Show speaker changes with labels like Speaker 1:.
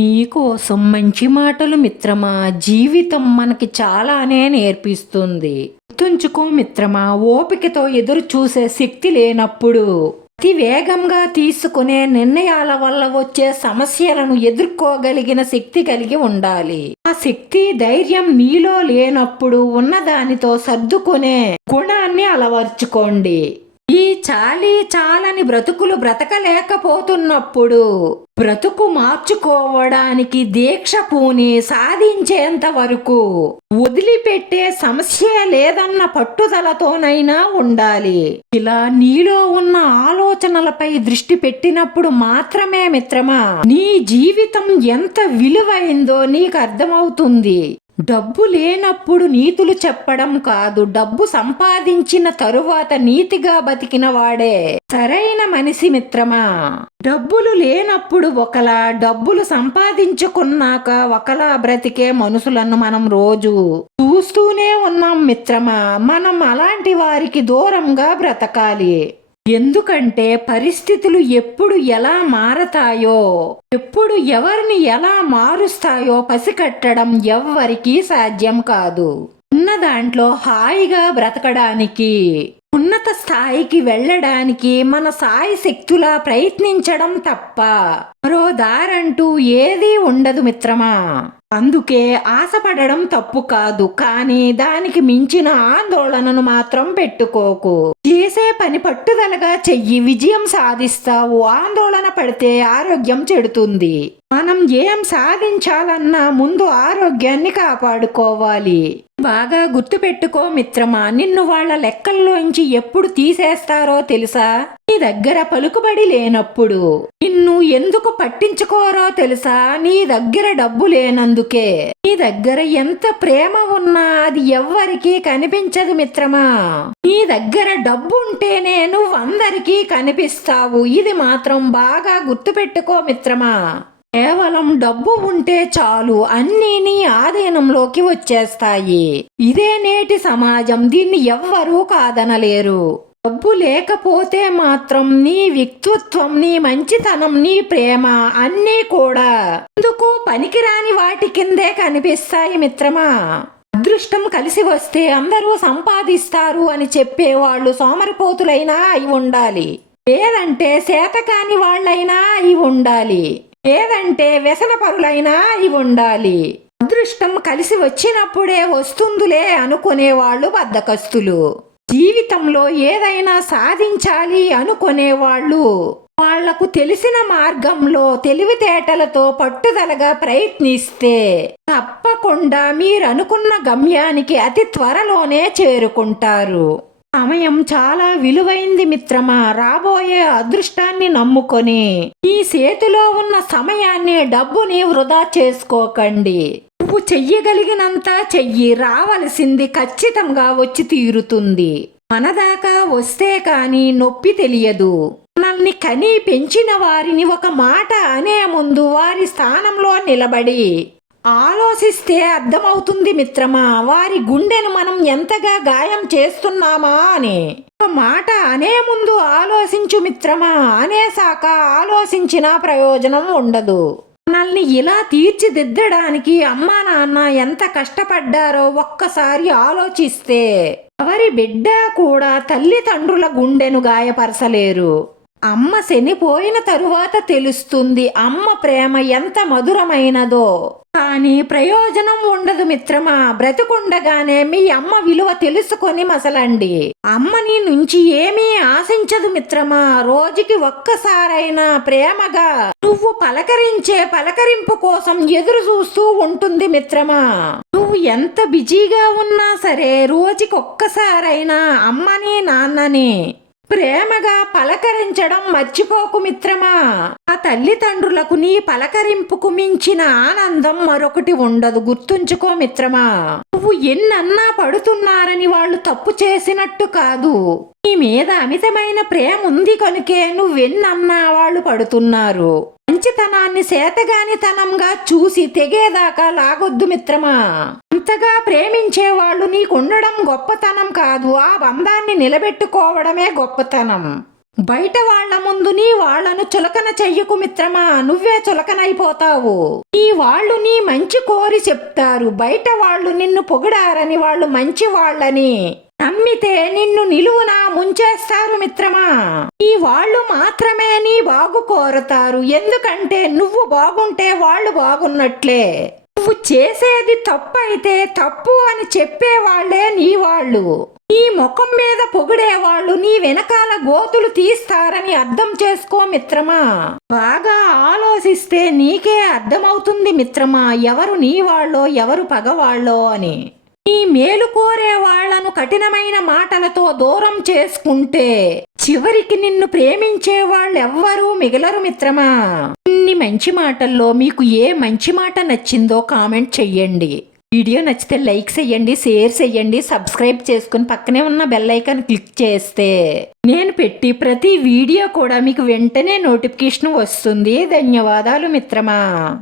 Speaker 1: నీకోసం మంచి మాటలు మిత్రమా జీవితం మనకి చాలానే నేర్పిస్తుంది. గుర్తుంచుకో మిత్రమా ఓపికతో ఎదురు చూసే శక్తి లేనప్పుడు అతి వేగంగా తీసుకునే నిర్ణయాల వల్ల వచ్చే సమస్యలను ఎదుర్కోగలిగిన శక్తి కలిగి ఉండాలి. ఆ శక్తి ధైర్యం నీలో లేనప్పుడు ఉన్నదానితో సర్దుకునే గుణాన్ని అలవర్చుకోండి. ఈ చాలీ చాలని బ్రతుకులు బ్రతకలేకపోతున్నప్పుడు బ్రతుకు మార్చుకోవడానికి దీక్ష పూని సాధించేంత వరకు వదిలిపెట్టే సమస్య లేదన్న పట్టుదలతోనైనా ఉండాలి. ఇలా నీలో ఉన్న ఆలోచనలపై దృష్టి పెట్టినప్పుడు మాత్రమే మిత్రమా? నీ జీవితం ఎంత విలువైందో నీకు అర్థమవుతుంది డబ్బు లేనప్పుడు నీతులు చెప్పడం కాదు. డబ్బు సంపాదించిన తరువాత నీతిగా బతికిన వాడే. సరైన మనిషి మిత్రమా? డబ్బులు లేనప్పుడు ఒకలా డబ్బులు సంపాదించుకున్నాక ఒకలా బ్రతికే మనుషులను మనం రోజు చూస్తూనే ఉన్నాం మిత్రమా? మనం అలాంటి వారికి దూరంగా బ్రతకాలి. ఎందుకంటే పరిస్థితులు ఎప్పుడు ఎలా మారతాయో ఎప్పుడు ఎవరిని ఎలా మారుస్తాయో పసికట్టడం ఎవ్వరికీ సాధ్యం కాదు. ఉన్న దాంట్లో హాయిగా బ్రతకడానికి ఉన్నత స్థాయికి వెళ్ళడానికి మన సాయి శక్తులా ప్రయత్నించడం తప్ప మరో దారంటూ ఏదీ ఉండదు మిత్రమా. అందుకే ఆశపడడం తప్పు కాదు కానీ దానికి మించిన ఆందోళనను మాత్రం పెట్టుకోకు. చేసే పని పట్టుదలగా చెయ్యి విజయం సాధిస్తావు ఆందోళన పడితే ఆరోగ్యం చెడుతుంది. మనం ఏం సాధించాలన్నా ముందు ఆరోగ్యాన్ని కాపాడుకోవాలి. బాగా గుర్తుపెట్టుకో మిత్రమా. నిన్ను వాళ్ళ లెక్కల్లోంచి ఎప్పుడు తీసేస్తారో తెలుసా? నీ దగ్గర పలుకుబడి లేనప్పుడు. నిన్ను ఎందుకు పట్టించుకోరో తెలుసా? నీ దగ్గర డబ్బు లేనందుకే. నీ దగ్గర ఎంత ప్రేమ ఉన్నా అది ఎవ్వరికీ కనిపించదు మిత్రమా. నీ దగ్గర డబ్బు ఉంటేనే నువ్వు అందరికీ కనిపిస్తావు. ఇది మాత్రం బాగా గుర్తుపెట్టుకో మిత్రమా. కేవలం డబ్బు ఉంటే చాలు అన్నీ నీ ఆధీనంలోకి వచ్చేస్తాయి. ఇదే నేటి సమాజం దీన్ని ఎవ్వరూ కాదనలేరు. డబ్బు లేకపోతే మాత్రం నీ వ్యక్తిత్వం నీ మంచితనం నీ ప్రేమ అన్నీ కూడా ఎందుకు పనికిరాని వాటి కిందే కనిపిస్తాయి మిత్రమా? అదృష్టం కలిసి వస్తే అందరూ సంపాదిస్తారు అని చెప్పేవాళ్ళు సోమరిపోతులైనా అయి ఉండాలి. లేదంటే సేతకాని వాళ్ళైనా అయి ఉండాలి. లేదంటే వ్యసనపరులైనా అయి ఉండాలి. అదృష్టం కలిసి వచ్చినప్పుడే వస్తుందిలే అనుకునేవాళ్ళు బద్దకస్తులు. జీవితంలో ఏదైనా సాధించాలి అనుకునేవాళ్ళు. వాళ్ళకు తెలిసిన మార్గంలో తెలివితేటలతో పట్టుదలగా ప్రయత్నిస్తే తప్పకుండా మీరు అనుకున్న గమ్యానికి అతి త్వరలోనే చేరుకుంటారు. సమయం చాలా విలువైంది మిత్రమా. రాబోయే అదృష్టాన్ని నమ్ముకొని ఈ చేతిలో ఉన్న సమయాన్ని డబ్బుని వృధా చేసుకోకండి. నువ్వు చెయ్యగలిగినంత చెయ్యి రావలసింది ఖచ్చితంగా వచ్చి తీరుతుంది. మనదాకా వస్తే కాని నొప్పి తెలియదు. మనల్ని కని పెంచిన వారిని ఒక మాట అనే ముందు వారి స్థానంలో నిలబడి ఆలోచిస్తే అర్థమవుతుంది మిత్రమా వారి గుండెను మనం ఎంతగా గాయం చేస్తున్నామా అని. ఒక మాట అనే ముందు ఆలోచించు మిత్రమా అనేసాక ఆలోచించిన ప్రయోజనం ఉండదు. మనల్ని ఇలా తీర్చిదిద్దడానికి అమ్మా నాన్న ఎంత కష్టపడ్డారో ఒక్కసారి ఆలోచిస్తే ఎవరి బిడ్డ కూడా తల్లిదండ్రుల గుండెను గాయపరచలేరు. అమ్మ చనిపోయిన తరువాత తెలుస్తుంది అమ్మ ప్రేమ ఎంత మధురమైనదో. కానీ ప్రయోజనం ఉండదు మిత్రమా బ్రతికుండగానే మీ అమ్మ విలువ తెలుసుకొని మసలండి. అమ్మని నుంచి ఏమీ ఆశించదు మిత్రమా రోజుకి ఒక్కసారైనా ప్రేమగా. నువ్వు పలకరించే పలకరింపు కోసం ఎదురు చూస్తూ ఉంటుంది మిత్రమా. నువ్వు ఎంత బిజీగా ఉన్నా సరే రోజుకి ఒక్కసారైనా అమ్మని నాన్నని. ప్రేమగా పలకరించడం మర్చిపోకు మిత్రమా. ఆ తల్లిదండ్రులకు నీ పలకరింపుకు మించిన ఆనందం మరొకటి ఉండదు. గుర్తుంచుకో మిత్రమా. నువ్వు ఎన్నన్నా పడుతున్నారని వాళ్ళు తప్పు చేసినట్టు కాదు. నీ మీద అమితమైన ప్రేమ ఉంది కనుకే నువ్వెన్నన్నా వాళ్ళు పడుతున్నారు. మంచితనాన్ని సేతగానితనంగా చూసి తెగేదాకా లాగొద్దు మిత్రమా. అంతగా ప్రేమించే వాళ్ళు నీకుండడం గొప్పతనం కాదు. ఆ బంధాన్ని నిలబెట్టుకోవడమే గొప్పతనం. బయట వాళ్ళ ముందు నీ వాళ్ళను చులకన చెయ్యకు మిత్రమా. నువ్వే చులకనైపోతావు. నీ వాళ్ళు నీ మంచి కోరి చెప్తారు. బయట వాళ్ళు నిన్ను పొగిడారని వాళ్ళు మంచి వాళ్ళని. నమ్మితే నిన్ను నిలువున ముంచేస్తారు మిత్రమా? నీ వాళ్ళు మాత్రమే నీ బాగు కోరతారు. ఎందుకంటే నువ్వు బాగుంటే వాళ్ళు బాగున్నట్లే. నువ్వు చేసేది తప్పు అయితే తప్పు అని చెప్పేవాళ్ళే నీ వాళ్ళు. నీ ముఖం మీద పొగిడేవాళ్ళు నీ వెనకాల గోతులు తీస్తారని అర్థం చేసుకో మిత్రమా? బాగా ఆలోచిస్తే నీకే అర్థమవుతుంది మిత్రమా ఎవరు నీ వాళ్ళో ఎవరు పగవాళ్ళో అని. నీ మేలు కోరే వాళ్ళను కఠినమైన మాటలతో దూరం చేసుకుంటే చివరికి నిన్ను ప్రేమించే వాళ్ళెవ్వరూ మిగలరు మిత్రమా? ఇన్ని మంచి మాటల్లో మీకు ఏ మంచి మాట నచ్చిందో కామెంట్ చెయ్యండి. వీడియో నచ్చితే లైక్ చేయండి షేర్ చేయండి సబ్స్క్రైబ్ చేసుకుని పక్కనే ఉన్న బెల్ ఐకాన్ క్లిక్ చేస్తే నేను పెట్టి ప్రతి వీడియో కూడా మీకు వెంటనే నోటిఫికేషన్ వస్తుంది. ధన్యవాదాలు మిత్రమా?